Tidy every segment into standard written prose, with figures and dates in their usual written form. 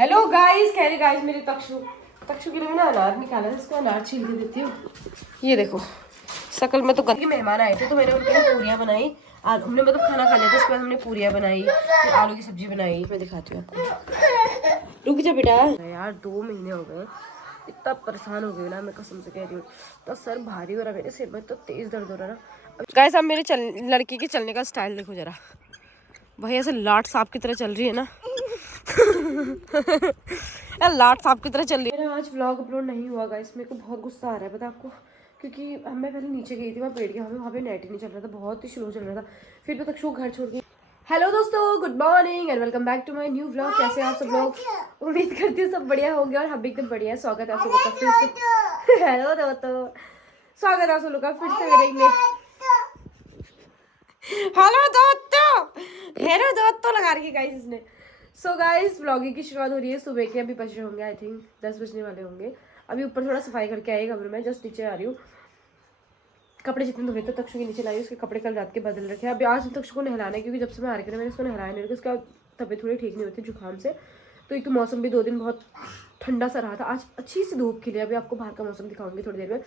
Hello guys, कह रहे guys मेरे तक्षु के लिए मैंने अनार निकाला है, इसको अनार छील के देती हूँ। ये देखो शकल में तो गंदगी। मेहमान आए थे तो मैंने उनके लिए पूरियाँ बनाई। हमने मतलब खाना खा लिया था, उसके बाद हमने पूरियाँ बनाई, फिर आलू की सब्जी बनाई। मैं दिखाती हूँ आपको। रुक जा बेटा। यार 2 महीने हो गए, इतना परेशान हो गई ना, मैं कसम से कह रही हूँ। तो सर भारी हो रहा है, मेरे सिर में तो तेज दर्द हो रहा है ना। गाइस अब मेरे लड़की के चलने का स्टाइल देखो जरा, भाई ऐसे लाट सांप की तरह चल रही है ना। यार लाट सांप की तरह चल रही है। मेरा आज व्लॉग अपलोड नहीं हुआ गाइस, मेरे को बहुत गुस्सा आ रहा है पता आपको, क्योंकि मैं पहले नीचे गई थी, वहाँ पेड़ के वहाँ पे नेट ही नहीं चल रहा था, बहुत ही स्लो चल रहा था। फिर मैं तक घर छोड़ गई। हेलो दोस्तों, good morning and welcome back to my new vlog. कैसे हैं आप सब लोग? उम्मीद करती हूँ सब बढ़िया होंगे और हम भी एकदम बढ़िया है। स्वागत है आप सब लोग का फिर से। हेलो दोस्तों, स्वागत है आप सब लोग का फिर से मेरे हेलो दोस्तों लगा रखी गाइस इसने। सो गाइस व्लॉगिंग की शुरुआत हो रही है सुबह के। अभी बज रहे होंगे आई थिंक 10 बजने वाले होंगे। अभी ऊपर थोड़ा सफाई करके आई कमरे में, जस्ट नीचे आ रही हूँ। कपड़े जितने धोए थे तक्षु के नीचे लाई, उसके कपड़े कल रात के बदल रखे हैं। अभी आज तक्षु को नहलाना है, क्योंकि जब से मैं आ रही थी मैंने उसको नहलाया नहीं, उसका तबीयत थोड़ी ठीक नहीं होती जुकाम से। तो एक तो मौसम भी 2 दिन बहुत ठंडा सा रहा था, आज अच्छी सी धूप खिली। अभी आपको बाहर का मौसम दिखाऊंगी थोड़ी देर में।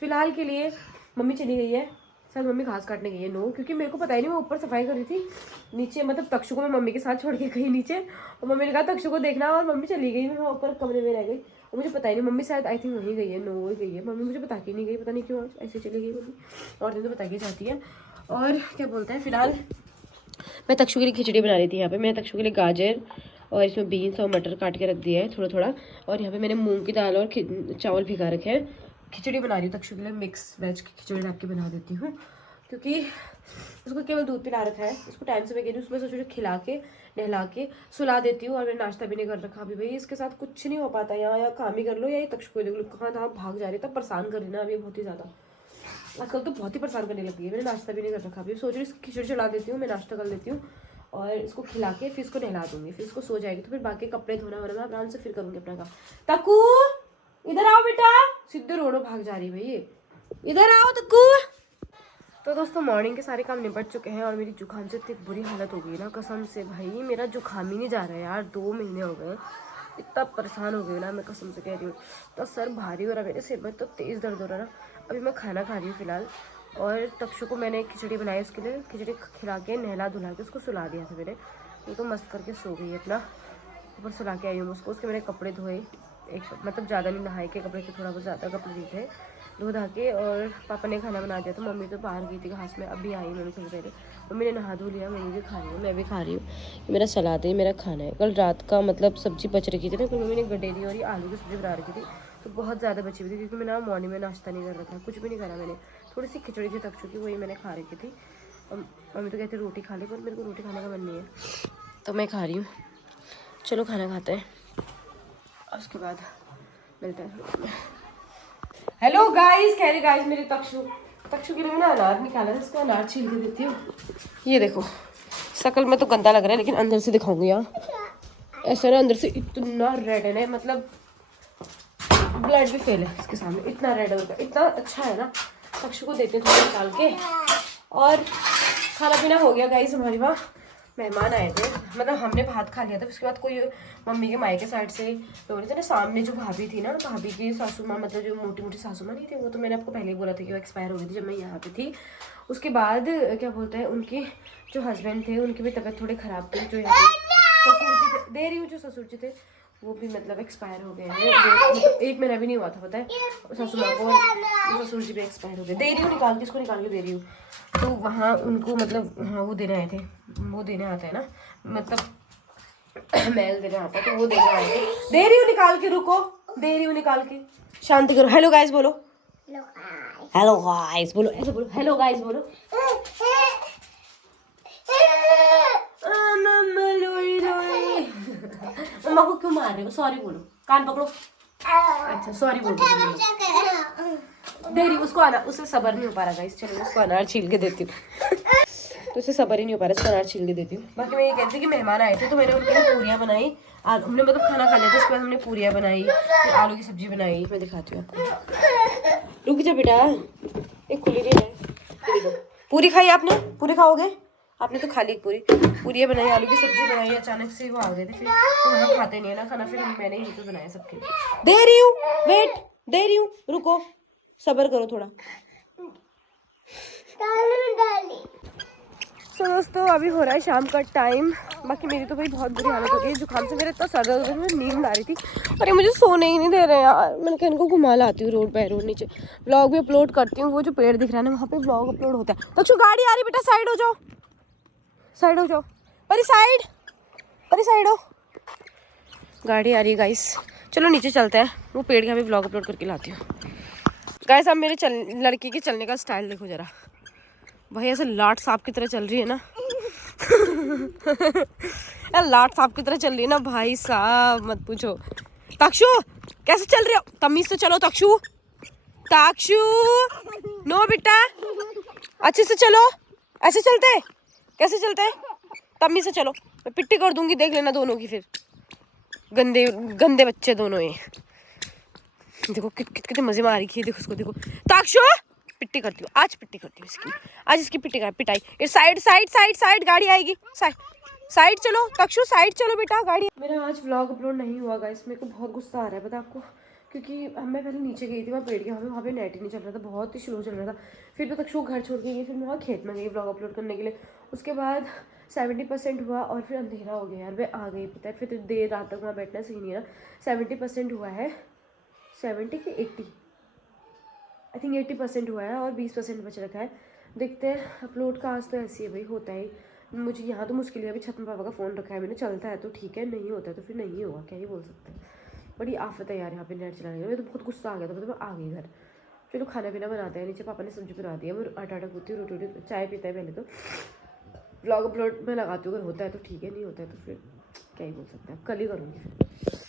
फिलहाल के लिए मम्मी चली गई है, शायद मम्मी घास काटने गई है। नो, क्योंकि मेरे को पता ही नहीं, मैं ऊपर सफाई कर रही थी नीचे, मतलब तक्षु को मैं मम्मी के साथ छोड़ के गई नीचे, और मम्मी ने कहा तक्षु को देखना, और मम्मी चली गई। मैं ऊपर कमरे में रह गई और मुझे पता ही नहीं, मम्मी शायद आई थिंक वहीं गई है। नो वही गई है मम्मी, मुझे बता के नहीं गई, पता नहीं क्यों आज ऐसे चली गई मम्मी। और दिन तो बता के जाती है। और क्या बोलते हैं, फिलहाल मैं तक्षु के लिए खिचड़ी बना रही थी। यहाँ पे मैंने तक्षु के लिए गाजर और इसमें बीन्स और मटर काट के रख दिया है थोड़ा थोड़ा, और यहाँ पे मैंने मूंग की दाल और चावल भिगा रखे हैं। खिचड़ी बना रही हूँ तक्षु के लिए, मिक्स वेज की खिचड़ी टाइप की बना देती हूँ, क्योंकि उसको केवल दूध पिला रखा है। उसको टाइम से मैं कह रही हूँ उसमें सोचो खिला के नहला के सुला देती हूँ। और मैंने नाश्ता भी नहीं कर रखा अभी। भाई इसके साथ कुछ नहीं हो पाता, यहाँ या काम ही कर लो या ये तक्षु को देख लो, कहाँ कहाँ भाग जा रही है, तब परेशान कर रही ना अभी बहुत ही ज़्यादा। आजकल तो बहुत ही परेशान करने लगी है। मैंने नाश्ता भी नहीं कर रखा अभी, सोच रही हूँ खिचड़ी चला देती हूँ, मैं नाश्ता कर लेती हूँ और इसको खिला के फिर इसको नहला दूंगी, फिर इसको सो जाएगी। तो फिर बाकी कपड़े धोना वोना मैं आराम से फिर करूँगी अपना काम। तकू इधर आओ बेटा, सीधे रोडो भाग जा रही भाई, इधर आओ तकू। तो दोस्तों मॉर्निंग के सारे काम निपट चुके हैं और मेरी जुकाम से इतनी बुरी हालत हो गई ना, कसम से भाई मेरा जुकाम ही नहीं जा रहा है यार। 2 महीने हो गए, इतना परेशान हो गई ना, मैं कसम से कह रही हूँ। तो सर भारी हो रहा है, मेरे सिर में तो तेज़ दर्द हो रहा है ना। अभी मैं खाना खा रही हूँ फिलहाल, और तक्षु को मैंने खिचड़ी बनाई, इसके लिए खिचड़ी खिला के नहला धुला के उसको सुला दिया था मैंने। ये तो मस्त करके सो गई है अपना, ऊपर सुला के आई हूँ उसको। उसके मैंने कपड़े धोए, एक मतलब ज़्यादा नहीं, नहाए के कपड़े थे, थोड़ा बहुत ज़्यादा कपड़े नहीं थे, धो धा के। और पापा ने खाना बना दिया था, मम्मी तो बाहर गई थी घास में, अभी आई मम्मी थोड़ी देर। मम्मी ने नहा धो लिया, मम्मी भी खा रही हूँ, मैं भी खा रही हूँ। मेरा सलाद है, मेरा खाना है। कल रात का मतलब सब्जी बच रखी थी ना, तो मम्मी ने गडेरी और ये आलू की सब्जी बना रखी थी, तो बहुत ज़्यादा बची हुई थी, क्योंकि मैंने मॉर्निंग में नाश्ता नहीं कर रखा था, कुछ भी नहीं करा मैंने। थोड़ी सी खिचड़ी थी तक्षु की, वही मैंने खा रखी थी। मम्मी तो कहती रोटी खा ली, पर मेरे को रोटी खाने का मन नहीं है, तो मैं खा रही हूँ। चलो खाना खाते हैं, उसके बाद मिलते हैं। हेलो गाइस, कह रहे गाइस मेरे तक्षु के लिए मैंने अनार निकाला है, इसको अनार छील के देती हूँ। ये देखो शकल में तो गंदा लग रहा है, लेकिन अंदर से दिखाऊंगी। यहाँ ऐसा ना, अंदर से इतना रेड है ना, मतलब ब्लड भी फेल है इसके सामने, इतना रेड होगा, इतना अच्छा है ना। तक्षु को देते हैं थोड़ा निकाल के। और खाना पीना हो गया गाइस, हमारे वहाँ मेहमान आए थे, मतलब हमने भात खा लिया था। उसके बाद कोई मम्मी के मायके साइड से लोग थे ना, सामने जो भाभी थी ना, भाभी की सासू माँ, मतलब जो मोटी मोटी सासू माँ नहीं थी, वो तो मैंने आपको पहले ही बोला था कि वो एक्सपायर हो गई थी जब मैं यहाँ पे थी। उसके बाद क्या बोलते हैं, उनके जो हस्बैंड थे उनकी भी तबीयत थोड़ी ख़राब थी। जो यहाँ पे ससुर जी थे, दे रही हूँ, जो ससुर जी थे वो भी मतलब एक्सपायर हो गए हैं। मतलब 1 महीना भी नहीं हुआ था पता है सासू माँ को, और ससुर जी भी एक्सपायर हो गए। दे रही हूँ निकाल के, इसको निकाल के दे रही हूँ। तो वहाँ उनको मतलब हाँ वो देने आए थे, वो देने आता है ना, मतलब मेल देने आता है, तो वो देने आए थे। दे रही हूँ निकाल के, रुको, दे रही हूँ निकाल के, शांति करो। हेलो गाइस बोलो, हेलो गाइस बोलो, ऐसे बोलो, हेलो गाइस बोलो। मम्मा को क्यों मार रहे हो? सॉरी बोलो, कान पकड़ो। अच्छा सॉरी बोलो। दे रही उसको आना, उससे सब्र नहीं हो पा रहा गाइस। चलो उसको अनार छील के देती हूँ। तो उससे सब्र ही नहीं हो पा रहा, इसको अनार छील के देती हूँ। बाकी मैं ये कहती थी कि मेहमान आए थे तो मैंने उनके लिए पूरियाँ बनाई। हमने मतलब खाना खा लिया था, उसके बाद हमने पूरियाँ बनाई, फिर आलू की सब्जी बनाई। मैं दिखाती हूँ आपको। रुक जा बेटा, एक खुली नहीं है। पूरी खाई आपने? पूरी खाओगे? आपने तो खा ली पूरी बनाई, आलू की सब्जी बनाई, अचानक से वो आ गए थे, फिर तो हम खाते नहीं है ना खाना, फिर मैंने ही तो बनाया सबके लिए। दे रही हूँ, वेट, दे रही हूँ, रुको, सब्र करो थोड़ा। सो दोस्तों अभी हो रहा है शाम का टाइम। बाकी मेरी तो भाई बहुत बुरी हालत हो गई है जुकाम से, मेरा इतना सर दर्द हो रहा है, नींद आ रही थी और ये मुझे सोने ही नहीं दे रहे यार। मैंने कहा इनको घुमा लाती हूँ रोड पे, रोड नीचे व्लॉग भी अपलोड करती हूँ। वो जो पेड़ दिख रहा है ना वहाँ पे व्लॉग अपलोड होता है। तो गाड़ी आ रही बेटा, साइड हो जाओ, साइड हो जाओ, परी साइड, परी साइड हो, गाड़ी आ रही है गाइस। चलो नीचे चलते हैं, वो पेड़ का भी व्लॉग अपलोड करके लाती हूँ गाइस। अब मेरे लड़की के चलने का स्टाइल देखो जरा, भाई ऐसे लाट सांप की तरह चल रही है ना यार लाट सांप की तरह चल रही है ना भाई साहब, मत पूछो। तक्षु कैसे चल रही हो, तमीज से चलो तक्षु, तक्षु नो बेटा, अच्छे से चलो, ऐसे चलते हैं, कैसे चलते हैं, तमीज से चलो, मैं पिट्टी कर दूंगी देख लेना दोनों की, फिर गंदे गंदे बच्चे दोनों ये। देखो कितने मजे में आ रही है, देखो उसको देखो। तक्षु पिट्टी करती हूँ आज, पिट्टी करती हूँ इसकी आज, इसकी पिटाई। साइड साइड साइड साइड, गाड़ी आएगी, साइड साइड चलो तक्षु, साइड चलो बेटा, गाड़ी। मेरा आज व्लॉग अपलोड नहीं हुआ गाइस, मेरे को बहुत गुस्सा आ रहा है पता आपको, क्योंकि मैं पहले नीचे गई थी वहाँ पेड़ के, वहाँ पे नेट ही नहीं चल रहा था, बहुत ही स्लो चल रहा था। फिर तो तक्षु घर छोड़ के गई, फिर मैं वहाँ खेत में गई व्लॉग अपलोड करने के लिए। उसके बाद 70% हुआ और फिर अंधेरा हो गया यार, मैं आ गई पता है, फिर देर रात तक वहाँ बैठना सही नहीं है ना। 70% हुआ है, 70 कि 80, आई थिंक 80% हुआ है और 20% बच रखा है। देखते हैं अपलोड का, आज तो ऐसी है भाई, होता है मुझे यहाँ तो मुश्किल है। अभी छत में पापा का फ़ोन रखा है मैंने, चलता है तो ठीक है, नहीं होता है तो फिर नहीं होगा, क्या ही बोल सकते हैं। बड़ी आफत है यार यहाँ पे नेट चलाने में, मुझे तो बहुत गुस्सा आ गया था, मतलब मैं आ गई घर। चलो खाना पीना बनाते हैं, नीचे पापा ने सब्जी बना दी है, मैं आटा गूँथती हूँ, रोटी चाय पीता है पहले तो। व्लॉग अपलोड में लगाती हूँ, अगर होता है तो ठीक है, नहीं होता है तो फिर क्या ही बोल सकते हैं, कल ही करूँगी फिर।